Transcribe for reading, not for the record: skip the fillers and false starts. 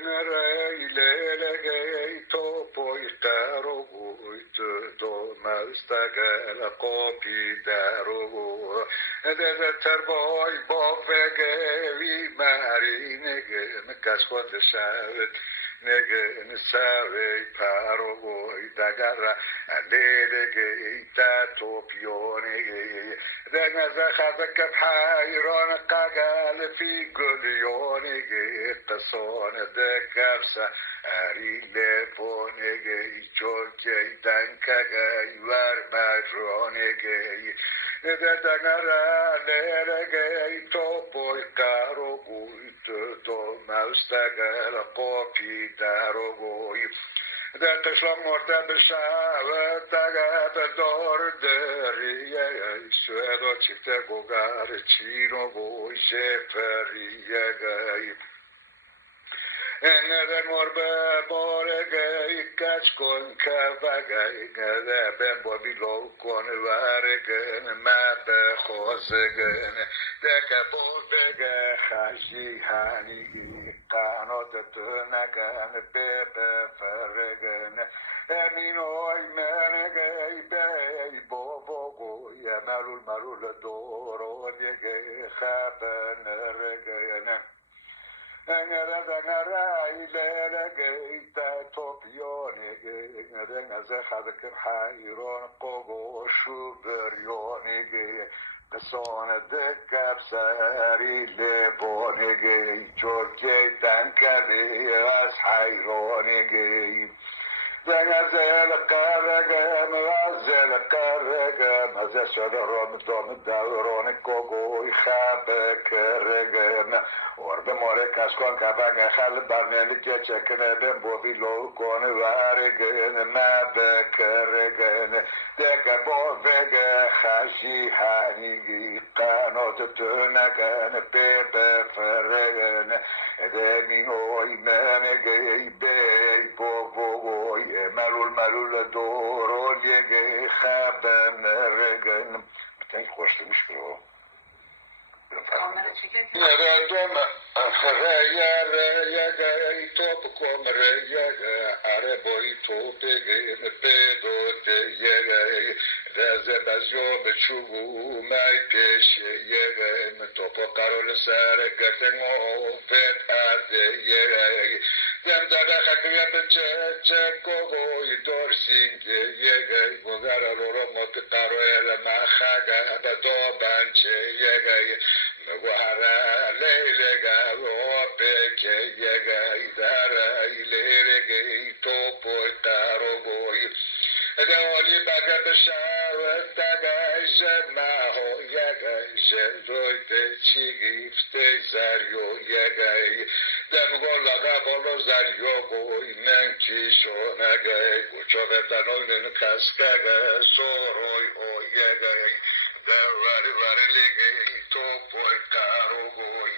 Nere topo itaro do mastagala kopi daro de terboy bovege vi mari nege kasquad savet nege save paro dagara lege ita topione دنزا خذك بحيران قاقال في قليوني قصون دكابسا أريد فوني جولجي دنكا يوار مجروني دنرا لرغي توبو كارو تو موستقل قوبي دارو ده تشلم مرده بشاوه تگه دار دریه سویدو چیته گوگر چینو گوشه پریه گی اینه مربه بارگه کچ کن که بگه ده بین با بیلو کن ورگن مبه خوزگن ده که بودگه خشی هنگی قانات تنگن ببه فرگن امین اوی منگه بی بابا گوی مرول دورو دیگه خبن رگن نرای لرگه تا توپیونی نزه خدک حیران قوگو شوبریونی قصان دکر سری لبونی جورجی تنکدی از حیرانی زل قرقم غزل قرقم از شدرم دام دوران کوگوی خب کرقم ورد مورک اشکان کبنگ خل برنلی که چکنه بین بوفی لوکون ورگن مب کرقن دک بوفگ خشی هنگی قنات تنگن بیب فرگن دمین اوی منگی بی بوگوی مرول دورو دیگه خبن رگن بتنی خوشتی میشکلو ندم ریه توپ کم ریه عربای توپگه پیدو دیگه رزه بزیو بچوگو می پیشه توپا قرار سر گرتن و فت ارده دم داده خکریه بچه کوگوی دور سینگه یگه مگر لورو مت قروه مخگه بدو بنچه یگه مگوهره لیلگه و پکه یگه داره لیلگه توپوی تاروگوی دولی بگه بشاوه دگه جمعه ها یگه جلوی پچی گیفته زریو یگه دمگو لگه بولو زریو گوی ننکیشو نگه گوچو بتنوی نکسکه سوروی او یگه دولی لگه توپوی تاروگوی